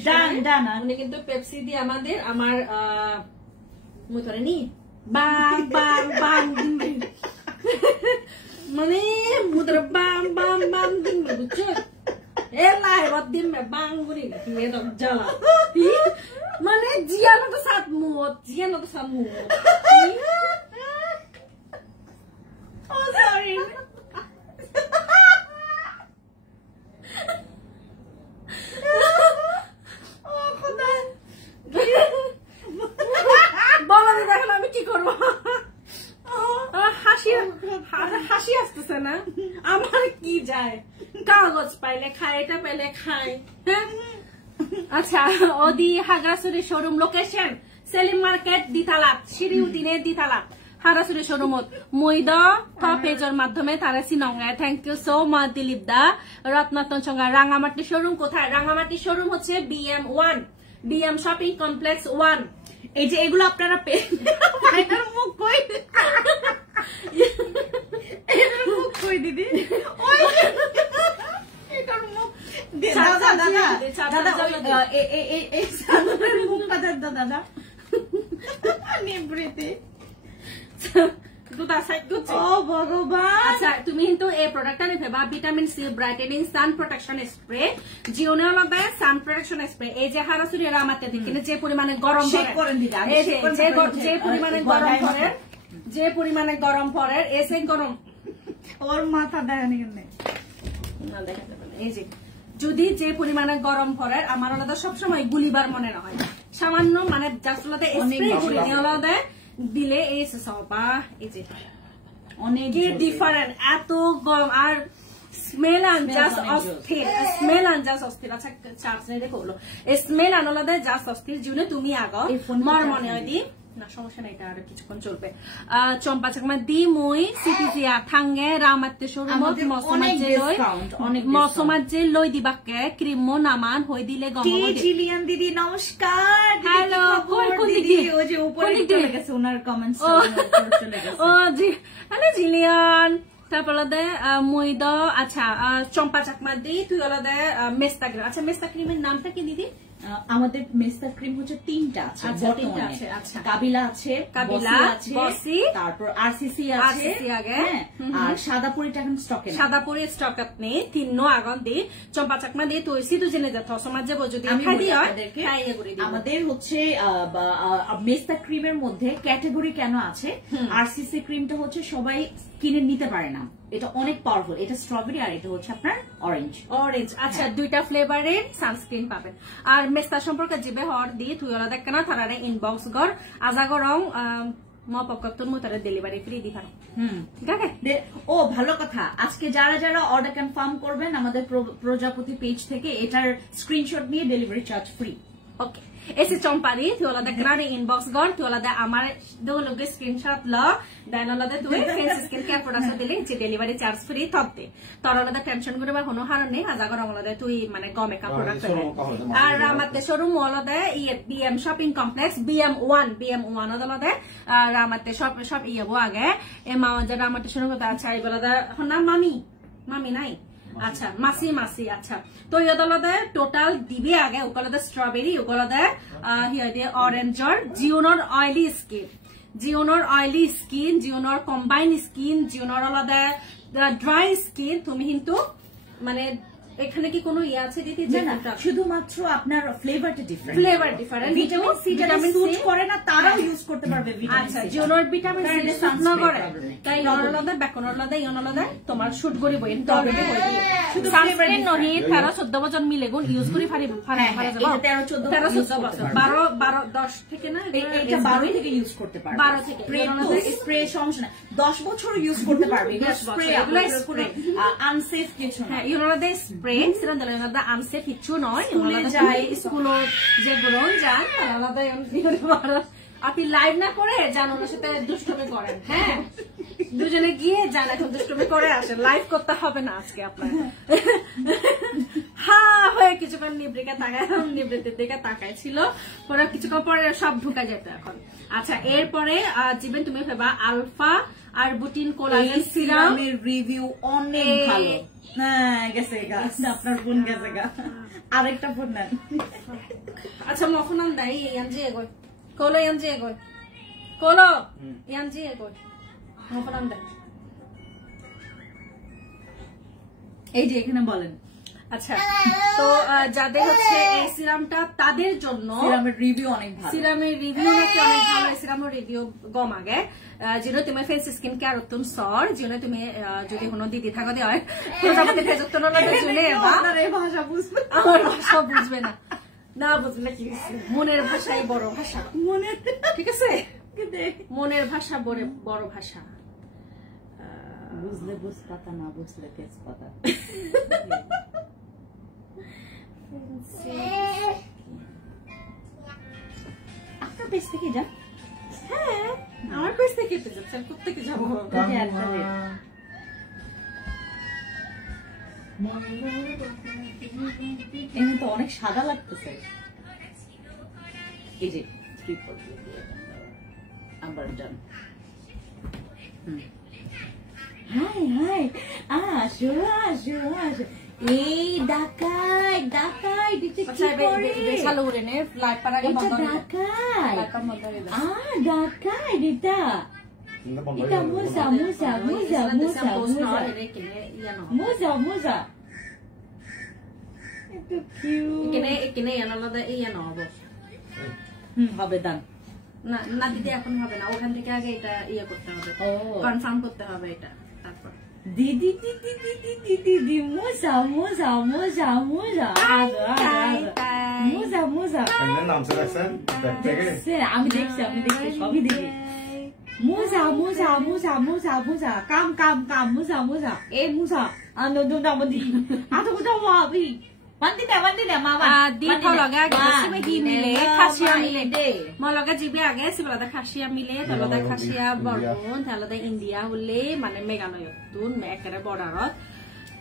উনি কিন্তু পেপসি দি আমাদের আমার মুতরে নি বাম বাম বাম মানে মুতরে বাম বাম বাম দিন বুঝছো এ লাইভত দিন বাং গুনি নে দক জ্বালা মানে জিয়ানো তো সাত মুত ও সরি আমি কি করবো হাসি আসতেছে না আমার কি যায় কাগজ পাইলে খায় এটা পাইলে খায় হ্যাঁ আচ্ছা ওদি Khagrachhari showroom location Salim market দিতালাত সিঁড়িউদ্দিনের দিতালাত হাগরাছড়ি শোরুমত মইদ পেজের মাধ্যমে তারা সিনঙ্গায় thank you so much Dilip da রত্নাতন সঙ্গা রাঙামাটি শোরুম কোথায় রাঙামাটি শোরুম হচ্ছে BM1 BM শপিং কমপ্লেক্স 1 এই যে এগুলো আপনারা মুখ কই দিদি দাদা আচ্ছা তুমি কিন্তু এই প্রোডাক্টটা নিবা vitamin C brightening sun protection spray জিওনে হবে সান প্রোটেকশন স্প্রে এই যে হারাচুরি রামাতে দেখেন যে পরিমাণে গরম যে পরিমাণে গরম পড়ে এসে গরম ওর মাথা দেখানি এই যে যদি যে পরিমাণে গরম পড়ে আমার আলাদা সবসময় গুলিবার মনে না হয় সামান্য মানে জাস্ট আলাদা স্প্রে করে আলাদা দিলে এই সবা এই যে অনেক ডিফারেন্ট এত গরম আর স্মেল আন জাস্ট অস্থির আচ্ছা চার্জ নেই দেখো স্মেল আনলাদে জাস্ট অস্থির জুনে তুমি আগ মর মনে হয় দি না সমস্যা নাই এটা আর কিছুক্ষণ চলবে চম্পা চাকমা দি মই সিটিজিয়া থাঙ্গে রামাতে শোরুমত মসমাজ যে লই দিবাকে ক্রিম নামান হই দিলে গমো জিলিয়ান দিদি নমস্কার হ্যালো কোন দিদি ও যে উপরে চলে গেছে ওনার কমেন্টস চলে গেছে ও জি হ্যালো জিলিয়ান তারপরে মইদ আচ্ছা চম্পা চাকমা দি তুই আলাদা মেস্তা ক্রিম আচ্ছা মেস্তা ক্রিমের নামটা কি দিদি আমাদের মেস্তা ক্রিম হচ্ছে 3টা আছে আচ্ছা কাবিলা আছে বসি তারপর আরসিসি আছে আর সাদাপুরিটা এখন স্টকে সাদাপুরি স্টক আপনি 3 আগন দি চম্পা চাকমা দি তুই সিধু জেনে যা সমাজ যাব যদি খাই হয় আমাদের হচ্ছে মেস্তা ক্রিমের মধ্যে ক্যাটাগরি কেন আছে আরসিসি ক্রিমটা হচ্ছে সবাই কিনে নিতে পারে না এটা অনেক পাওয়ারফুল এটা স্ট্রবেরি আর এটা হচ্ছে আপনার অরেঞ্জ আচ্ছা দুইটা ফ্লেভারের সানস্ক্রিন পাবেন আর মেস্তা সম্পর্কে জিবে হর দি তুই ওলা দেখ না তারারে ইনবক্স গর আজাগর রং মপকতন মু তারা ডেলিভারি ফ্রি দিখানো ঠিক আছে ও ভালো কথা আজকে যারা যারা অর্ডার কনফার্ম করবেন আমাদের প্রজাপতি পেজ থেকে এটার স্ক্রিনশট নিয়ে ডেলিভারি চার্জ ফ্রি ওকে এসে চম্পারি তুই ওলা দেখ না ইনবক্স গর তুই ওলা দে আমার দোলগে স্ক্রিনশট ল দেন ওলা দে তুই ফেস স্কিন কেয়ার প্রোডাক্ট দিলে যে ডেলিভারি চার্জ ফ্রি থপতে তোর ওলা দে টেনশন করে বা হনো হারনে আজাগর ওলা দে তুই মানে গ মেকআপ প্রোডাক্ট আর আমাতে শোরুম ওলা দে BM শপিং কমপ্লেক্স BM1 ওলা দে আর আমাতে সব ইয়েবো আগে এ মা যারা আমাতে শোরুম কথা আচ্ছা এগুলা দে হনা মামি নাই আচ্ছা মাসি আচ্ছা তো ইয়দলদে টোটাল দিবে আগে ওকলদে স্ট্রবেরি ওকলদে হিয়দে অরেঞ্জর জিওনর অয়েলি স্কিন জিওনোর অয়েলি স্কিন, জিওনোর কম্বাইন স্কিন, জিওনোর আলাদা ড্রাই স্কিন, তুমি কিন্তু মানে এখানে কি কোনো ইয়ে আছে দিদি? না, শুধুমাত্র আপনার ফ্লেভারটা different. Flavour different. Vitamin C suit করে না তারাও ইউজ করতে পারবে ভিটামিন সি। আচ্ছা, জিওনোর ভিটামিন সি স্যুট না করে তাই আলাদা ব্যাকনোর আলাদা ইয়ন আলাদা তোমার শুট করি বই তো অলরেডি হই শুধু সানস্ক্রিন নহি 13-14 বছর মিলে গুণ ইউজ করি ফারি ফারা যাব। 13-14 বছর 12 10 থেকে না এটা 12 থেকে ইউজ করতে পারবে। 12 থেকে স্প্রে সমস্যা না, 10 বছর ইউজ করতে পারবে। স্প্রে কোনো আনসেফ কিছু না। হ্যাঁ, ইয়ন আলাদা স্প্রে সিরাম দিলে আলাদা আনসেফ কিছু নয়। আলাদা যায় স্কুল যে গ্রোন যান আলাদা আপনি লাইভ না করে যান ওনার সাথে দুষ্টুমি করেন। হ্যাঁ, দুজনে গিয়ে যান এখন দুষ্টুমি করে আসেন, লাইভ করতে হবে না আজকে আপনার। হ্যাঁ হয়ে কিছুক্ষণ নিবৃকা তাকায়, নিবৃত্তির দিকে তাকায় ছিল, পরে কিছুক্ষণ পরে সব ঢুকা যেত এখন। আচ্ছা, এরপরে জীবন তুমি ভেবা আলফা আর বুটিন কোলাজেন সিরামের রিভিউ অনেক ভালো। গেছে আপনার ফোন গেছে গা, আরেকটা ফোন নেন। আচ্ছা, মখন দেয় ইয়ানজি এগোয় কোলো, ইয়ানজি এগোয় কোলো, ইয়ানজি এগোয় মখন দেয়। এই যে এখানে বলেন। আচ্ছা, তো যাদের হচ্ছে এই সিরামটা তাদের জন্য সিরামের রিভিউ অনেক ভালো, সিরামের রিভিউ নাকি অনেক ভালো, সিরামের রিভিউ গম আগে যেন তুমি ফেস স্কিন কেয়ার উত্তম সর যেন তুমি যদি কোনো দিদি থাকো দেওয়া প্রজাপতি ফেজত্ব শুনে ভাষা বুঝবে, আমার ভাষা বুঝবে না, না বুঝলে কি মনের ভাষাই বড় ভাষা, মনের, ঠিক আছে, মনের ভাষা বড় ভাষা। বুঝলে বুঝপাতা, না বুঝলে তেজপাতা। আপনার পেজ থেকে যান। হ্যাঁ, আমার পেজ থেকে যাচ্ছে, কোথেকে যাবো? এমনি তো অনেক সাদা লাগতেছে। এই যে আবার যান। হাই হাই, আসো আসো আসো। এই ডাকাই ডাকাই দিতে কি করে? চালু করে নে, লাইট পারা গে বন্ধ করে। ডাকাই ডাকাই দিতা। এটা মোজা মোজা মোজা মোজা মোজা মোজা মোজা। এত কিউট। এখানে আলাদা এই হবে। হবে দান। না না দিদি, এখন হবে না, ওখান থেকে আগে এটা ইয়ে করতে হবে, কনফার্ম করতে হবে এটা, তারপর দিদি দিদি দিদি দিদি দি মোজা মোজা মোজা মোজা মোজা মোজা। আমি দেখছি সবই দেখি। মোজা মোজা মোজা মোজা মোজা কাম কাম কাম মোজা মোজা এ মোজা আনন্দ আমাদি আতো কোথাও ভাবি Mandi na mama. Di thologa sibe hi mile khasiya mile de. Mologa jibe age sibala khasiya mile tholoda khasiya borbon tholoda India hole mane Meghalaya tun ekare borderot.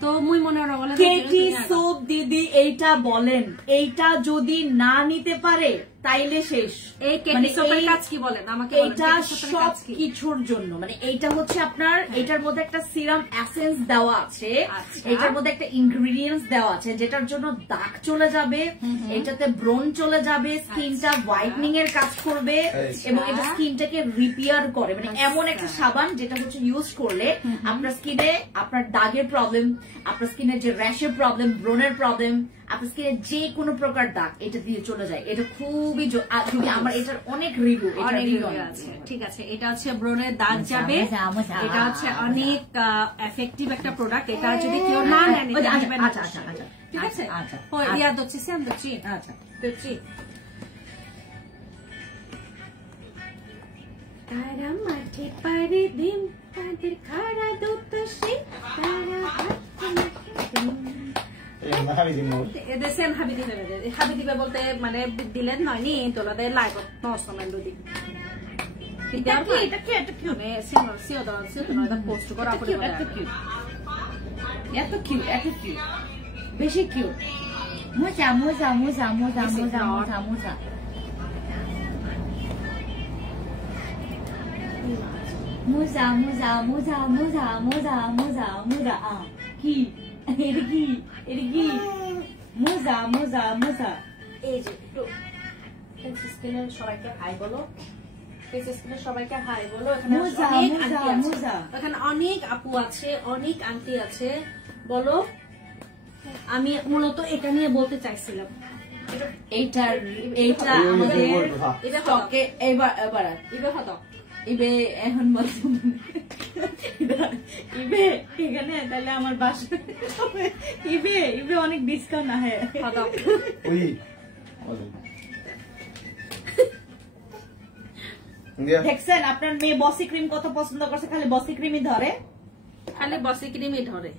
তো মুই মনে রগলে কেটি সোপ দিদি এইটা বলেন, এইটা যদি না নিতে পারে তাইলে শেষ। এই কেটি সোপের কাজ কি বলেন আমাকে? এটা সব কিছুর জন্য, মানে এইটা হচ্ছে আপনার, এটার মধ্যে একটা সিরাম এসেন্স দেওয়া আছে, এটার মধ্যে একটা ইনগ্রেডিয়েন্টস দেওয়া আছে যেটার জন্য দাগ চলে যাবে, এটাতে ব্রন চলে যাবে, স্কিনটা হোয়াইটনিং এর কাজ করবে এবং এটা স্কিনটাকে রিপেয়ার করে। মানে এমন একটা সাবান যেটা হচ্ছে ইউজ করলে আপনার স্কিনে আপনার দাগের প্রবলেম, আপনার স্কিনের যে র্যাশের প্রবলেম, ব্রনের প্রবলেম, আপনার স্কিনে যে কোনো প্রকার দাগ এটা দিয়ে চলে যায়। এটা খুবই আমার এটার অনেক রিভিউ আছে। ঠিক আছে, এটা হচ্ছে ব্রনের দাগ যাবে, এটা হচ্ছে অনেক এফেক্টিভ একটা প্রোডাক্ট। এটা যদি কেউ না নেন ঠিক আছে, ইয়াদ হচ্ছে সেম দিচ্ছি। আচ্ছা দিচ্ছি। তারা মাঠে পারে দিন তাদের খাড়া দুটো সে তারা এদের সেম হাবি দিবে, হাবি দিবে বলতে মানে দিলেন নয়নি তোলাদের লাইভ নষ্ট মেন্ডু দিক পোস্ট করা এত কিউট বেশি কিউট। মোজা মোজা মোজা মোজা মোজা মোজা মোজা মোজা মোজা মোজা মোজা মোজা মোজা মোজা কি এটা কি এটা কি মোজা মোজা মোজা। এই যে সবাইকে হাই বলো, সবাইকে হাই বলো। এখানে অনেক আপু আছে, অনেক আন্টি আছে, বলো। আমি মূলত এটা নিয়ে বলতে চাইছিলাম, এইটা আমাদের স্টকে এবার ইবে এখন ইবে এখানে তাহলে আমার বাসা ইবে অনেক ডিসকাউন্ট আহে। দেখছেন আপনার মেয়ে বসি ক্রিম কত পছন্দ করছে, খালি বসি ক্রিমই ধরে, খালি বসি ক্রিমই ধরে।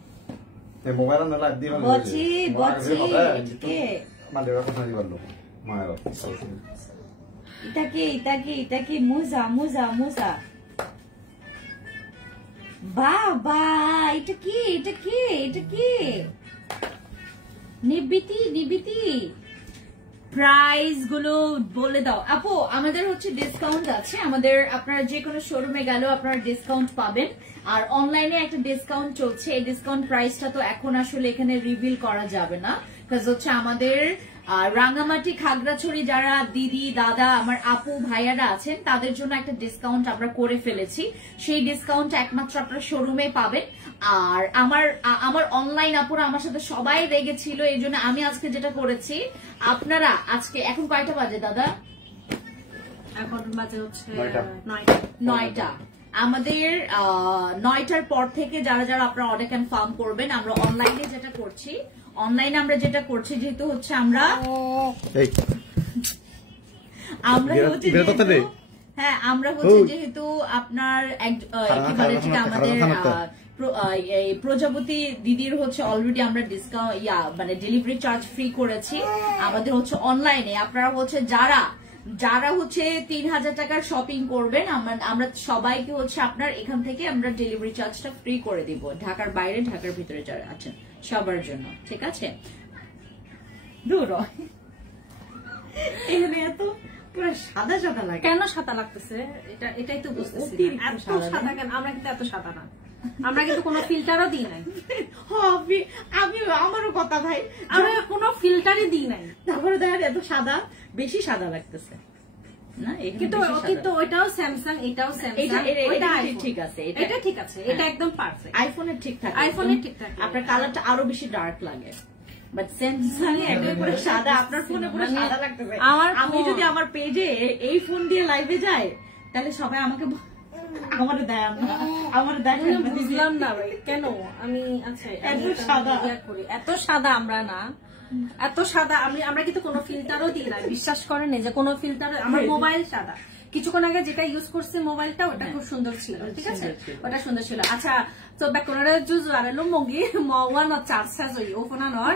বচি বচি এটা কি মুজা মুজা মুজা বাবা, এটা কি এটা কি এটা কি নিবিতি নিবিতি। প্রাইস গুলো বলে দাও আপু। আমাদের হচ্ছে ডিসকাউন্ট আছে আমাদের, আপনারা যে কোনো শোরুমে গেলেও আপনারা ডিসকাউন্ট পাবেন, আর অনলাইনে একটা ডিসকাউন্ট চলছে। এই ডিসকাউন্ট প্রাইসটা তো এখন আসলে এখানে রিভিল করা যাবে না, কারণ হচ্ছে আমাদের রাঙ্গামাটি খাগড়াছড়ি যারা দিদি দাদা আমার আপু ভাইয়ারা আছেন তাদের জন্য একটা ডিসকাউন্ট আমরা করে ফেলেছি। সেই ডিসকাউন্ট একমাত্র আপনারা শোরুমে পাবেন। আর আমার অনলাইন আপুরা আমার সাথে সবাই রেগেছিল, এই জন্য আমি আজকে যেটা করেছি, আপনারা আজকে এখন কয়টা বাজে দাদা? এখন বাজে হচ্ছে 9টা। আমাদের 9টার পর থেকে যারা যারা আপনারা অর্ডার কনফার্ম করবেন, আমরা অনলাইনে যেটা করছি, যেহেতু হচ্ছে আমরা হচ্ছে যেহেতু আপনার আমাদের প্রজাপতি দিদির হচ্ছে অলরেডি আমরা ডিসকাউন্ট মানে ডেলিভারি চার্জ ফ্রি করেছি। আমাদের হচ্ছে অনলাইনে আপনারা হচ্ছে যারা হচ্ছে 3000 টাকার শপিং করবেন, আমরা সবাইকে হচ্ছে আপনার এখান থেকে আমরা ডেলিভারি চার্জটা ফ্রি করে দিব, ঢাকার বাইরে ঢাকার ভিতরে যারা আছেন সবার জন্য, ঠিক আছে? এখানে এত পুরো সাদা সাদা লাগে, কেন সাদা লাগতেছে? এটাই তো বুঝতেছি না, এত সাদা কেন? আমরা কিন্তু এত সাদা না, আমরা কিন্তু কোনো ফিল্টারও দিই নাই। আমি আমারও কথা ভাই, আমরা কোনো ফিল্টারই দিই নাই, তারপরে দেখেন এত সাদা, বেশি সাদা লাগতেছে না। কিন্তু ওইটাও স্যামসাং, এটাও স্যামসাং, ওইটা ঠিক আছে, এটা ঠিক আছে, এটা একদম পারফেক্ট। আইফোনের ঠিকঠাক, আইফোনের ঠিকঠাক, আপনার কালারটা আরো বেশি ডার্ক লাগে, বাট স্যামসাং এ একদম পুরো সাদা, আপনার ফোনে পুরো সাদা লাগতেছে। আমি যদি আমার পেজে এই ফোন দিয়ে লাইভে যাই তাহলে সবাই আমাকে বুঝলাম না ভাই কেন আমি এত সাদা আমরা না, এত সাদা আমরা কিন্তু কোনো ফিল্টারও দিই না, বিশ্বাস করেন যে কোনো ফিল্টার। আমার মোবাইল সাদা, কিছুক্ষণ আগে যেটা ইউজ করছে মোবাইলটা, ওটা খুব সুন্দর ছিল, ঠিক আছে, ওটা সুন্দর ছিল। আচ্ছা, তো বেকোনারে জুজুয়ারে লুমঙ্গি মওয়ানো চারসা জই ওফনানোর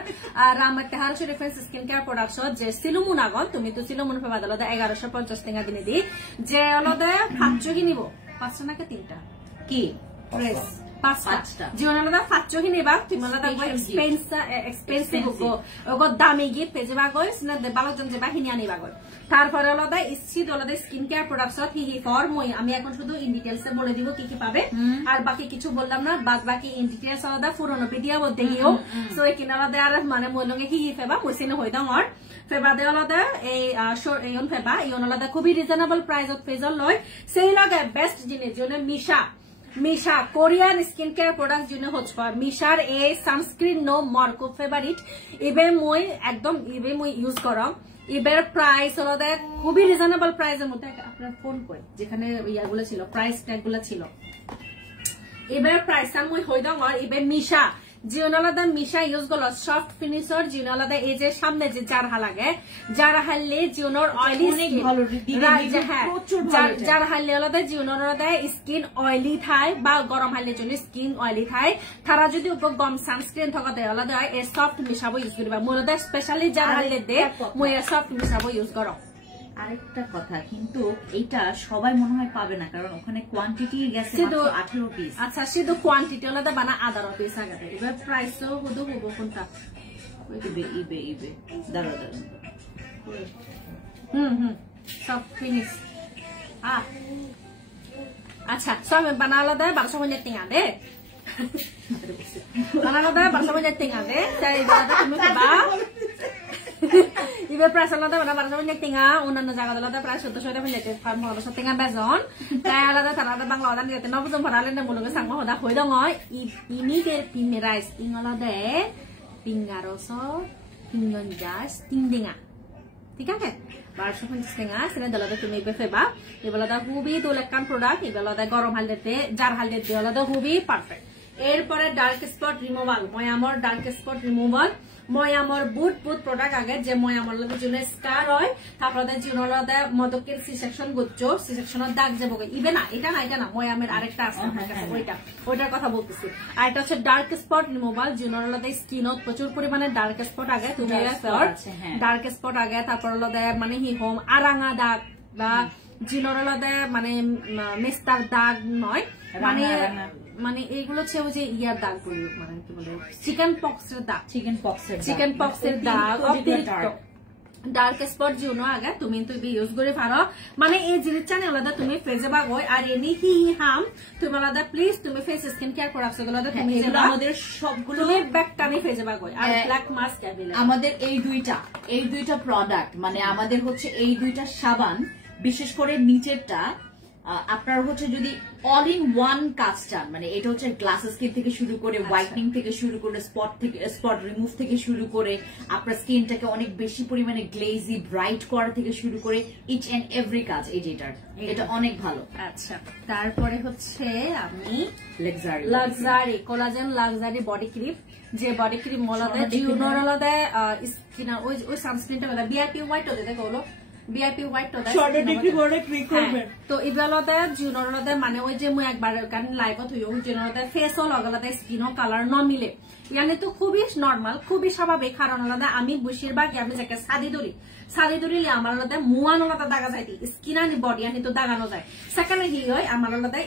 রামাতে হারশো রেফারেন্স স্কিন কেয়ার প্রোডাক্টস যে সিলুমুন আগন তুমি তো সিলুমুন ফে বাদলদে 1150 টাকা দিনে দি যে অলদে 5 কি নিব, 5টা নাকি 3টা কি ড্রেস, 5টা জীবন আলাদা 5 কি নিবা, তুমি আলাদা এক্সপেন্সিভ গো দামি গিফট পেজে বাগইস না দে বালজন যে বাহিনী আনি বাগই। তারপরে আলাদা ইসিদ আলাদা skin care products he for মই আমি এখন শুধু ইন ডিটেইলসে বলে দিব কি কি পাবে, আর বাকি কিছু বললাম না, বাদ বাকি ইন ডিটেইলস আলাদা পুরনো ভিডিও মধ্যে গিয়েও সো এখানে আলাদা আর মানে মই লগে হি ফেবা মইসিনে হইদাং আর ফেবাদে আলাদা এই ইয়ন ফেবা ইয়ন আলাদা খুবই রিজনেবল প্রাইসত ফেজল লয়, সেই লাগে বেস্ট জিনিস জনে মিশা কোরিয়ান স্কিন কেয়ার প্রোডাক্ট জন্য হচ্ছে মিশার এই সানস্ক্রিন নো মার্কো ফেভারিট এবে মই একদম এবে মই ইউজ করম। এবার প্রাইস আলাদা খুবই রিজনেবল প্রাইসের মধ্যে আপনার ফোন করে যেখানে ইয়াগুলো ছিল প্রাইস ট্যাগ গুলো ছিল, এবার প্রাইস আমি হইদং আর এবার মিশা জিওন আলাদা মিশা ইউজ করলো সফট ফিনিশার জিওন আলাদা এই যে সামনে যে জারহা লাগে জারহা হারলে জিওনর অয়েলি জারহা হারলে আলাদা জিওনর আলাদা স্কিন অয়েলি থাই বা গরম হারলে জন্য স্কিন অয়েলি থাই তারা যদি গম সানস্ক্রিন থাকা দেয় আলাদা এই সফট মিশাবো ইউজ করিবা মূলত স্পেশালি জারহা হারলে দে মই সফট মিশাবো ইউজ করো। আরেকটা কথা কিন্তু এটা সবাই মনে হয় পাবে না, কারণ ওখানে কোয়ান্টিটি গেছে 18 পিস। আচ্ছা শুধু কোয়ান্টিটি আলাদা বানা 18 পিস আগাতে এবার প্রাইসও হদু হবো কোনটা ইবে দাঁড়া সব ফিনিশ আচ্ছা সব বানা আলাদা 1250 টাকা দে বানা আলাদা 1250 টাকা দে তাই দাদা তুমি বা ইবের প্রাইস আলাদা মানে 1200 টেঙা অন্যান্য জায়গা আলাদা প্রায় 1400 টাকা মিলে ফার্ম 1200 টেঙা বেজন তাই আলাদা তারা বাংলা আলাদা নিতে নবজন ভরালে না বলগে সাংমা হদা হই দङ ini ke pin rice ting আলাদা পিঙ্গারস পিঙ্গনজাস তিনডিঙা ঠিক আছে 1250 টেঙা সেটা দলাদা তুমি বেফেবা এবেলাদা খুবই দোলেকান প্রোডাক্ট এবেলাদা গরম হালদেতে জার হালদেতে আলাদা খুবই পারফেক্ট এরপরে ডার্ক স্পট রিমুভাল ময়ামর ডার্ক স্পট রিমুভাল ময়ামর বুট প্রোডাক্ট আগে যে ময়ামর লগে জুনে স্কার হয় তারপরে জিনোলদা মদকের সি সেকশন গুচ্ছো সি সেকশনের দাগ যে বগে ইবে না এটা না ময়ামের আরেকটা আছে আমার কাছে ওইটার কথা বলতেছি আর এটা হচ্ছে ডার্ক স্পট রিমুভাল জিনোলদা স্কিনত প্রচুর পরিমাণে ডার্ক স্পট আগে তুমি ডার্ক স্পট আগে তারপর লদা মানে হি হোম আরাঙা দাগ বা জিনোলদা মানে মেস্তার দাগ নয় মানে মানে এইগুলো হচ্ছে ওই যে ইয়ার দাগ বলি মানে কি বলে চিকেন পক্সের দাগ অতিরিক্ত ডার্ক স্পট জিনো আগে তুমি তো ইউজ করে পারো মানে এই জিনিসটা নিয়ে আলাদা তুমি ফেজে বাগ হয় আর এনি হি হাম তুমি আলাদা প্লিজ তুমি ফেস স্কিন কেয়ার প্রোডাক্টস গুলো তুমি আমাদের সবগুলো ব্যাকটানি ফেজে বাগ হয় আর ব্ল্যাক মাস্ক আমাদের এই দুইটা প্রোডাক্ট মানে আমাদের হচ্ছে এই দুইটা সাবান বিশেষ করে নিচেরটা আপনার হচ্ছে যদি অল ইন ওয়ান কাজ চান মানে এটা হচ্ছে গ্লাস স্কিন থেকে শুরু করে হোয়াইটনিং থেকে শুরু করে স্পট রিমুভ থেকে শুরু করে আপনার স্কিনটাকে অনেক বেশি পরিমাণে গ্লেজি ব্রাইট করা থেকে শুরু করে ইচ এন্ড এভরি কাজ এই যেটার এটা অনেক ভালো। আচ্ছা তারপরে হচ্ছে আমি luxury collagen luxury body cream যে বডি ক্রিম মলাদে জিউনোর আলাদা স্কিন ওই সানস্ক্রিনটা বলা বিআইপি হোয়াইট ওদের দেখো VIP হোয়াইট তো ইবালতে জুনরতে মানে ওই যে মই একবার গান লাইভত হইও জুনরতে ফেসও লগালতে স্কিনও কালার ন মিলে ইয়ানে তো খুবই নরমাল খুবই স্বাভাবিক কারণ আলাদা আমি বেশিরভাগ আমি যাকে সাদি দড়িলে আমার আলাদা মুয়ান আলাদা দাগা যায় স্কিন আনি বডি আনি তো দাগানো যায় সেখানে কি হয় আমার আলাদা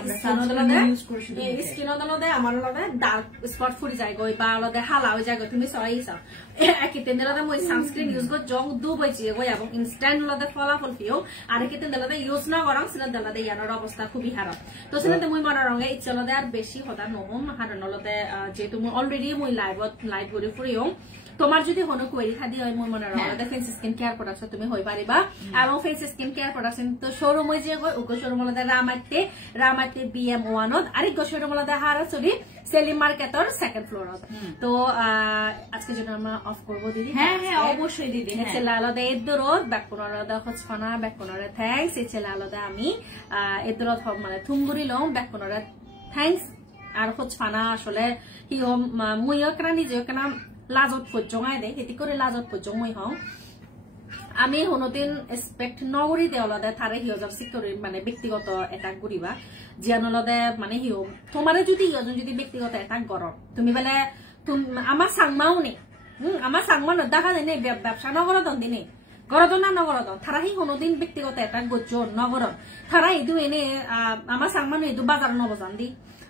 স্কিন আলাদা আমার আলাদা ডার্ক স্পট ফুরি যায় গই বা আলাদা হালা হয়ে যায় তুমি সরাই চাও একই তেন্দেলাদা মই সানস্ক্রিন ইউজ কর জং দু বইছি গই এবং ইনস্ট্যান্ট আলাদা ফলাফল পিও আর একই তেন্দেলাদা ইউজ না করং সিনা দেলাদা ইয়ানোর অবস্থা খুবই খারাপ তো সিনাতে মই মনে রঙে ইচ্ছালদা আর বেশি হতা নহম হারন আলাদা যেহেতু মই অলরেডি মই লাইভ করে ফুরিও তোমার যদি কোনো কোয়েরি খাদি হয় মই মনে রঙে ফেস স্কিন কেয়ার প্রোডাক্টস তুমি হই পারিবা এবং ফেস স্কিন কেয়ার প্রোডাক্টস তো শোরুম হই যে গই উকো শোরুম আলাদা রামাতে BM1 আরেক গো শোরুম আলাদা হারাসুরি সেলিম মার্কেটর সেকেন্ড ফ্লোরত তো আজকে জন্য আমরা অফ করব দিদি হ্যাঁ অবশ্যই দিদি ছেলে আলাদা এদরত ব্যাকপন আলাদা হচ্ছনা ব্যাকপনরে থ্যাঙ্কস এই ছেলে আলাদা আমি এদরত মানে থুমগুরি লম ব্যাকপনরে থ্যাঙ্কস আর হচ্ছনা আসলে কি মুইও কেনা নিজেও কেনা লাজত ফজঙাই দে হেতি করে লাজত ফজং মই হং আমি হনদিন এক্সপেক্ট নগরী দেওয়ালদে তারে হিয়জর সিকিউরিটি মানে ব্যক্তিগত অ্যাটাক করিবা জিয়ানলদে মানে হিও তোমারে যদি ইয়জন যদি ব্যক্তিগত অ্যাটাক করো তুমি বলে আমার সাংমাও নেই আমার সাংমা দেখা যায় নেই ব্যবসা নগরদন দিনে গরদন না নগরদন তারা হি হনদিন ব্যক্তিগত অ্যাটাক করছো নগরন তারা ইদু এনে আমার সাংমানো ইদু বাজার নবজান দি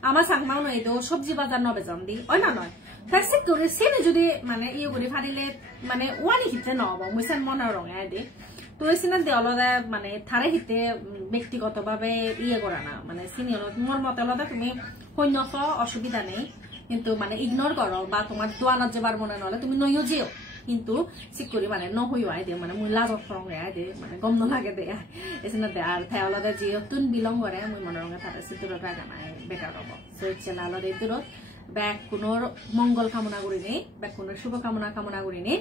আমার সাংমানো ইদু সবজি বাজার নবেজান দি ওই না নয় তার সিকিউরিটি সেনে যদি মানে ইয়ে করে ফারিলে মানে ওয়ানি হিতে নহব মুইসান মনে রঙাই দে তো সিনা দেওয়ালদা মানে থারে হিতে ব্যক্তিগতভাবে ইয়ে করা না মানে সিনিয়র মোর মতে আলাদা তুমি সৈন্যস অসুবিধা নেই কিন্তু মানে ইগনোর করো বা তোমার দোয়ানত যাবার মনে নহলে তুমি নইও যেও কিন্তু সিকিউরি মানে নহইও আই দে মানে মুই লাজত রঙে আই দে মানে গম নলাগে দে এসিনা দে আর থাই আলাদা যে তুন বিলং করে মুই মনে রঙে তারে সিকিউরিটি রাখা নাই বেকার হব সো ইচ্ছা আলাদা দূরত ব্যাক কোনোর মঙ্গল কামনা করি নে ব্যাক কোনোর শুভ কামনা করি নে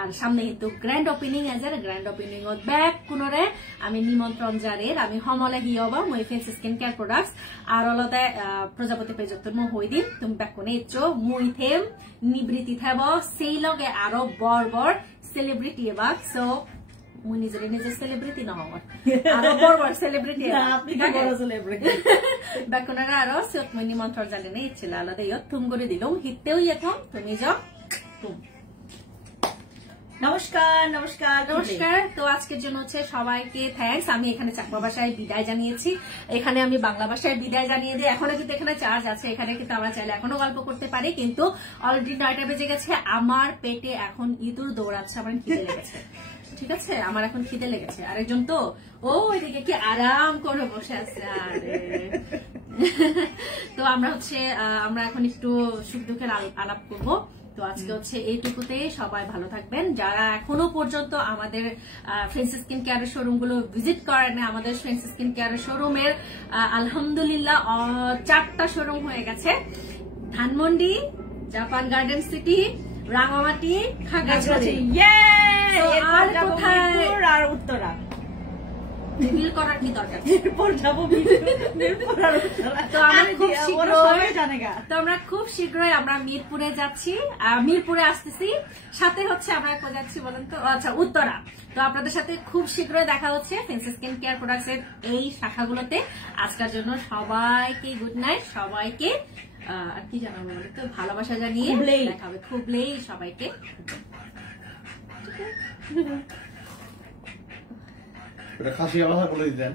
আর সামনে কিন্তু গ্র্যান্ড ওপেনিং আছে গ্র্যান্ড ওপেনিং ব্যাক কোনোরে আমি নিমন্ত্রণ জারের আমি সমলে গিয়ে হব মই ফেস স্কিন কেয়ার প্রোডাক্টস আর আলাদা প্রজাপতি পেজত মই হই দিম তুমি ব্যাক কোনে ইচ্ছো মুই থেম নিবৃত্তি থাব সেই লগে আরো বড় সেলিব্রিটি এবার সো মুই নিজে সেলিব্রিটি নহব আরো বড় সেলিব্রিটি আপনি কি বড় সেলিব্রিটি ব্যাকনারা আরো সত মুই নিমন্ত্রণ জানিনে ইচ্ছিল আলাদা ইয়ত তুম করে দিলুম হিতেও ইয়থম তুমি যাও তুম নমস্কার তো আজকের জন্য হচ্ছে সবাইকে থ্যাঙ্কস আমি এখানে চাকমা ভাষায় বিদায় জানিয়েছি এখানে আমি বাংলা ভাষায় বিদায় জানিয়ে দিই এখনো কিন্তু এখানে চার্জ আছে এখানে কিন্তু আমরা চাইলে এখনো গল্প করতে পারি কিন্তু অলরেডি 9টা বেজে গেছে আমার পেটে এখন ইঁদুর দৌড়াচ্ছে আমার খিদে লেগেছে ঠিক আছে আমার এখন খিদে লেগেছে আরেকজন তো ও এদিকে কি আরাম করে বসে আছে তো আমরা হচ্ছে আমরা এখন একটু সুখ দুঃখের আলাপ করবো তো আজকে হচ্ছে এইটুকুতে, সবাই ভালো থাকবেন। যারা এখনো পর্যন্ত আমাদের ফ্রেন্ডস স্কিন কেয়ারের শোরুম গুলো ভিজিট করেন, আমাদের ফ্রেন্ডস স্কিন কেয়ারের শোরুমের আলহামদুলিল্লাহ 4টা শোরুম হয়ে গেছে। Dhanmondi, Japan Garden City, Rangamati, Khagrachhari, আর কোথায়, আর উত্তরা। রিভিল করার কি দরকার? এরপর যাবো তো আমরা খুব শীঘ্রই আমরা মিরপুরে যাচ্ছি, মিরপুরে আসতেছি, সাথে হচ্ছে আমরা কোথায় যাচ্ছি বলেন তো? আচ্ছা, উত্তরা। তো আপনাদের সাথে খুব শীঘ্রই দেখা হচ্ছে ফেন্স স্কিন কেয়ার প্রোডাক্টস এর এই শাখাগুলোতে। আজকের জন্য সবাইকে গুড নাইট, সবাইকে আর কি জানাবো বলে তো, ভালোবাসা জানিয়ে দেখা হবে খুবলেই সবাইকে। খাসি আলাদা করে দিতেন।